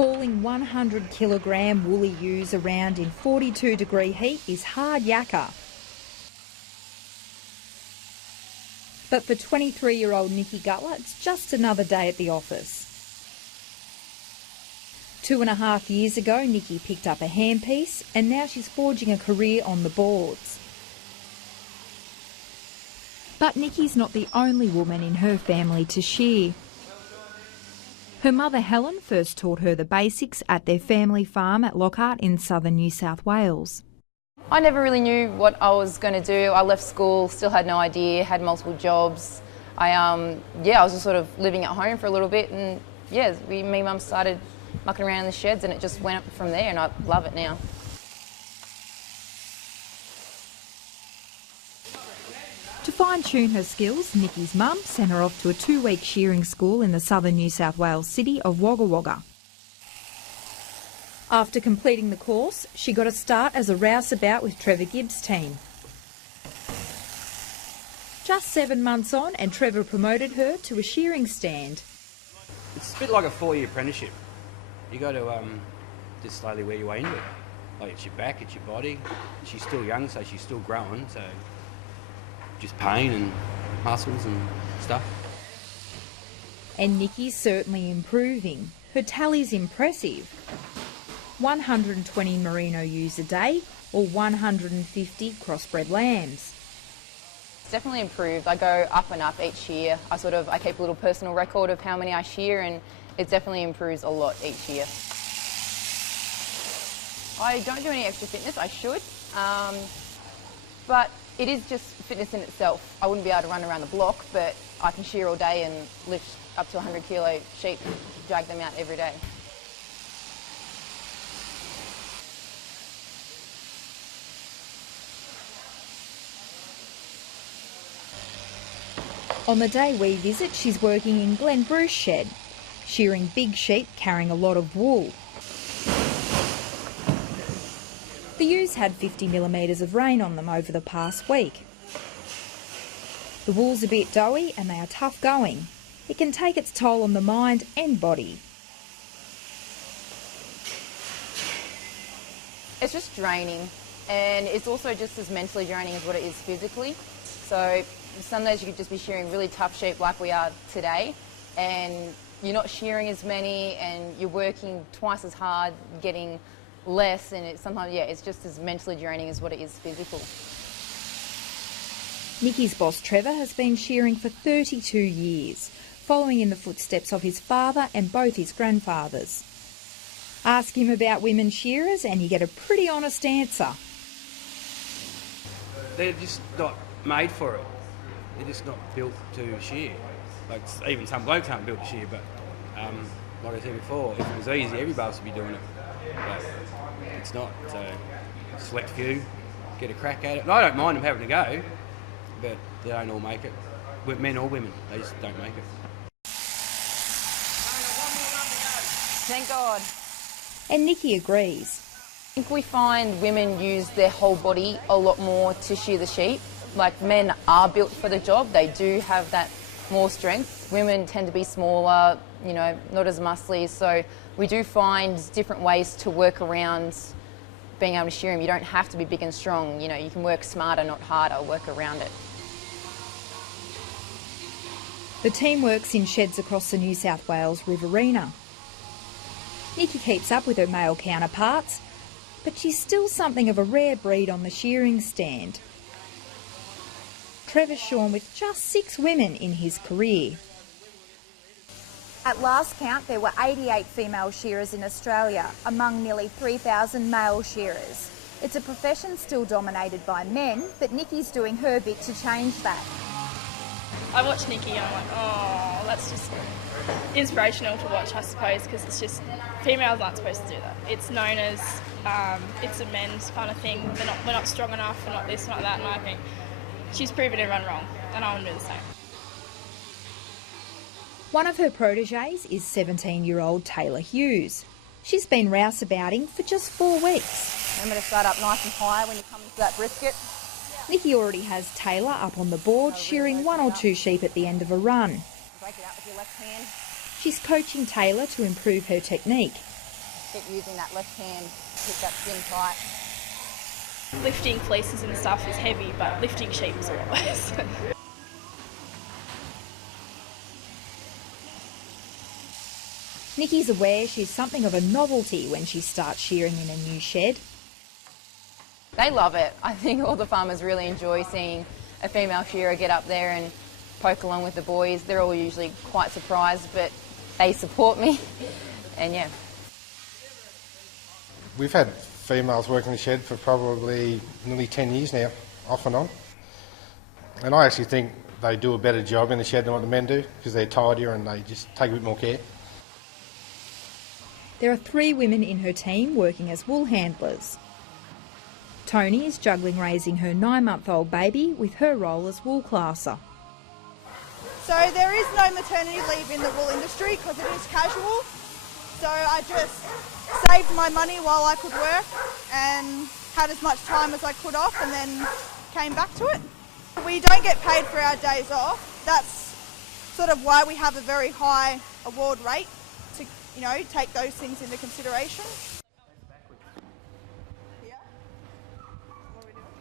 Hauling 100-kilogram woolly ewes around in 42-degree heat is hard yakka. But for 23-year-old Nicki Guttler, it's just another day at the office. 2.5 years ago, Nikki picked up a handpiece and now she's forging a career on the boards. But Nikki's not the only woman in her family to shear. Her mother Helen first taught her the basics at their family farm at Lockhart in southern New South Wales. I never really knew what I was going to do. I left school, still had no idea, had multiple jobs. I was just sort of living at home for a little bit, and me and Mum started mucking around in the sheds, and it just went up from there, and I love it now. To fine-tune her skills, Nikki's mum sent her off to a 2-week shearing school in the southern New South Wales city of Wagga Wagga. After completing the course, she got a start as a rouseabout with Trevor Gibbs' team. Just 7 months on, and Trevor promoted her to a shearing stand. It's a bit like a 4-year apprenticeship. You got to just slowly wear your way into it. Like, it's your back, it's your body. She's still young, so she's still growing, so just pain and muscles and stuff. And Nikki's certainly improving. Her tally's impressive. 120 merino ewes a day, or 150 crossbred lambs. It's definitely improved. I go up and up each year. I keep a little personal record of how many I shear, and it definitely improves a lot each year. I don't do any extra fitness, I should, but it is just fitness in itself. I wouldn't be able to run around the block, but I can shear all day and lift up to 100-kilo sheep, drag them out every day. On the day we visit, she's working in Glen Bruce shed, shearing big sheep carrying a lot of wool. The ewes had 50 millimetres of rain on them over the past week. The wool's a bit doughy and they are tough going. It can take its toll on the mind and body. It's just draining, and it's also just as mentally draining as what it is physically. So some days you could just be shearing really tough sheep like we are today, and you're not shearing as many and you're working twice as hard, getting less, and it's just as mentally draining as what it is physical. Nikki's boss Trevor has been shearing for 32 years, following in the footsteps of his father and both his grandfathers. Ask him about women shearers and you get a pretty honest answer. They're just not made for it. They're just not built to shear. Like, even some blokes aren't built to shear, but like I said before, if it was easy, everybody else would be doing it. But it's not, so select few, get a crack at it. And I don't mind them having a go, but they don't all make it. Men or women, they just don't make it. Thank God. And Nikki agrees. I think we find women use their whole body a lot more to shear the sheep. Like, men are built for the job, they do have that more strength. Women tend to be smaller, not as muscly, so we do find different ways to work around being able to shear them. You don't have to be big and strong, you can work smarter, not harder, work around it. The team works in sheds across the New South Wales Riverina. Nikki keeps up with her male counterparts, but she's still something of a rare breed on the shearing stand. Trevor's shorn with just 6 women in his career. At last count, there were 88 female shearers in Australia, among nearly 3,000 male shearers. It's a profession still dominated by men, but Nikki's doing her bit to change that. I watch Nikki and I'm like, oh, that's just inspirational to watch, I suppose, because it's just, females aren't supposed to do that. It's known as, it's a men's kind of thing. We're not strong enough, we're not this, not that, and I think she's proven everyone wrong, and I want to do the same. One of her proteges is 17-year-old Taylor Hughes. She's been rouseabouting for just 4 weeks. Remember to start up nice and high when you come to that brisket. Nikki already has Taylor up on the board, shearing 1 or 2 sheep at the end of a run. Break it up with your left hand. She's coaching Taylor to improve her technique. keep using that left hand to keep that skin tight. Lifting fleeces and stuff is heavy, but lifting sheep is a lot less. Nikki's aware she's something of a novelty when she starts shearing in a new shed. They love it. I think all the farmers really enjoy seeing a female shearer get up there and poke along with the boys. They're all usually quite surprised, but they support me, and yeah. We've had females working in the shed for probably nearly 10 years now, off and on. And I actually think they do a better job in the shed than what the men do, because they're tidier and they just take a bit more care. There are 3 women in her team working as wool handlers. Tony is juggling raising her 9-month-old baby with her role as wool classer. So there is no maternity leave in the wool industry because it is casual. So I just saved my money while I could work and had as much time as I could off, and then came back to it. We don't get paid for our days off. That's sort of why we have a very high award rate to, you know, take those things into consideration.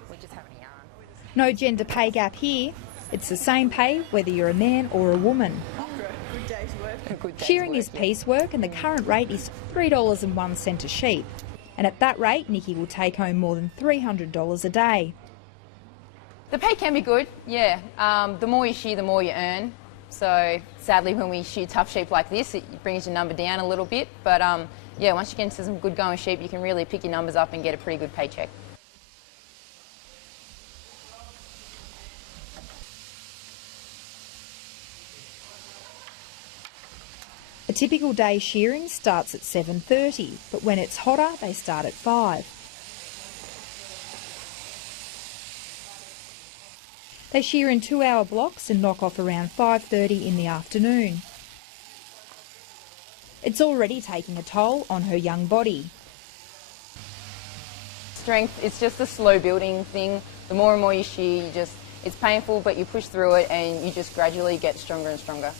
We just have a yarn. No gender pay gap here. It's the same pay whether you're a man or a woman. Good day's work. Shearing is piecework and the current rate is $3.01 a sheep. And at that rate, Nikki will take home more than $300 a day. The pay can be good, yeah. The more you shear, the more you earn. So sadly, when we shear tough sheep like this, it brings your number down a little bit. But yeah, once you get into some good going sheep, you can really pick your numbers up and get a pretty good paycheck. A typical day shearing starts at 7:30, but when it's hotter, they start at 5. They shear in 2-hour blocks and knock off around 5:30 in the afternoon. It's already taking a toll on her young body. Strength, it's just a slow building thing. The more and more you shear, it's painful, but you push through it and you just gradually get stronger and stronger.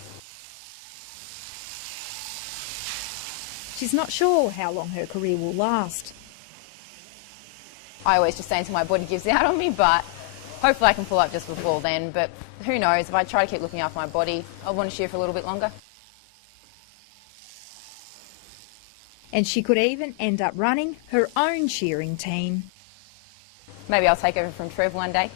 She's not sure how long her career will last. I always just say until my body gives out on me, but hopefully I can pull up just before then. But who knows, if I try to keep looking after my body, I want to shear for a little bit longer. And she could even end up running her own shearing team. Maybe I'll take over from Trev one day.